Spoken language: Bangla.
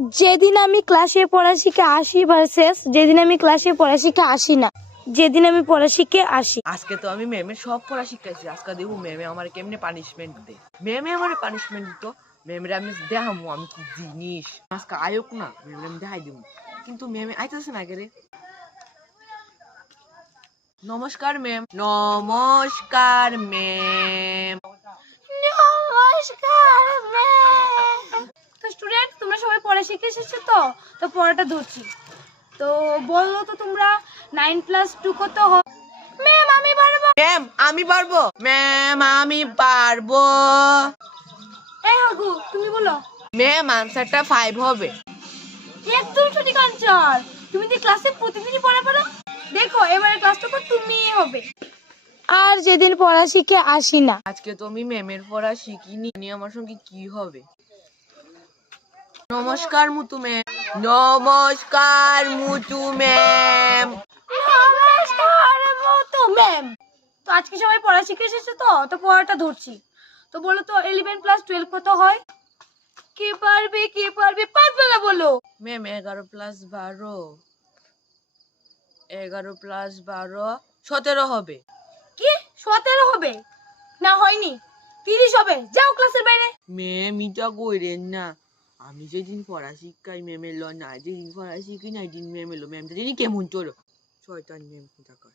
যেদিন আমি ক্লাসে পড়া শিখে আসি ভার্সেস যেদিন আমি ক্লাসে পড়া শিখে আসি না, যেদিন আমি পড়া শিখে আসি। আজকে তো আমি ম্যামের সব পড়া শিখাইছি। আজকে দেখবো ম্যামে আমার কেমনে পানিশমেন্ট দে। ম্যামে আমার পানিশমেন্ট দিত, ম্যামের আমি দেখামু আমি কি জিনিস। আজকে আয়োক না, ম্যামের আমি দেখাই দিব। কিন্তু ম্যামে আইতেছে না রে। নমস্কার ম্যাম। নমস্কার ম্যাম। নমস্কার ম্যাম। তো স্টুডেন্ট, তোমরা সবাই পড়া শিখে এসেছো তো পড়াটা ধরছি। তো বলো তো তোমরা 9+2 কত হয়? ম্যাম আমি পারবো। ম্যাম আমি পারবো। ম্যাম আমি পারবো। এই হাগু, তুমি বলো। ম্যাম আনসারটা 5 হবে। একদম সঠিক আনসার। তুমি তো ক্লাসে প্রতিদিনই পড়া পড়ো। দেখো এবারে ক্লাসটা তুমিই হবে। আর যেদিন পড়া শিখে আসি না। আজকে তো আমি ম্যামের পড়া শিখিনি, আমার সঙ্গে কি হবে? নমস্কার মুতু ম্যাম। নমস্কার মুতু ম্যাম। নমস্কার মতো ম্যাম। তো আজকে সবাই পড়া শিখে এসেছে তো পড়াটা ধরছি। তো বলো তো 11+12 কত হয়? কে পারবে পাঁচবেলা বলো। ম্যাম 11+12, 11+12 17 হবে। কি 17 হবে? না হয়নি, 30 হবে। যাও ক্লাসের বাইরে। ম্যাম ইটা কইরেন না, আমি যেদিন পড়া শিখাই ম্যাম এলো না, যেদিন পড়া শিখি না দিন ম্যাম এলো। ম্যাম যেদিন কেমন চলো শয়তান ম্যাম কোথাকার।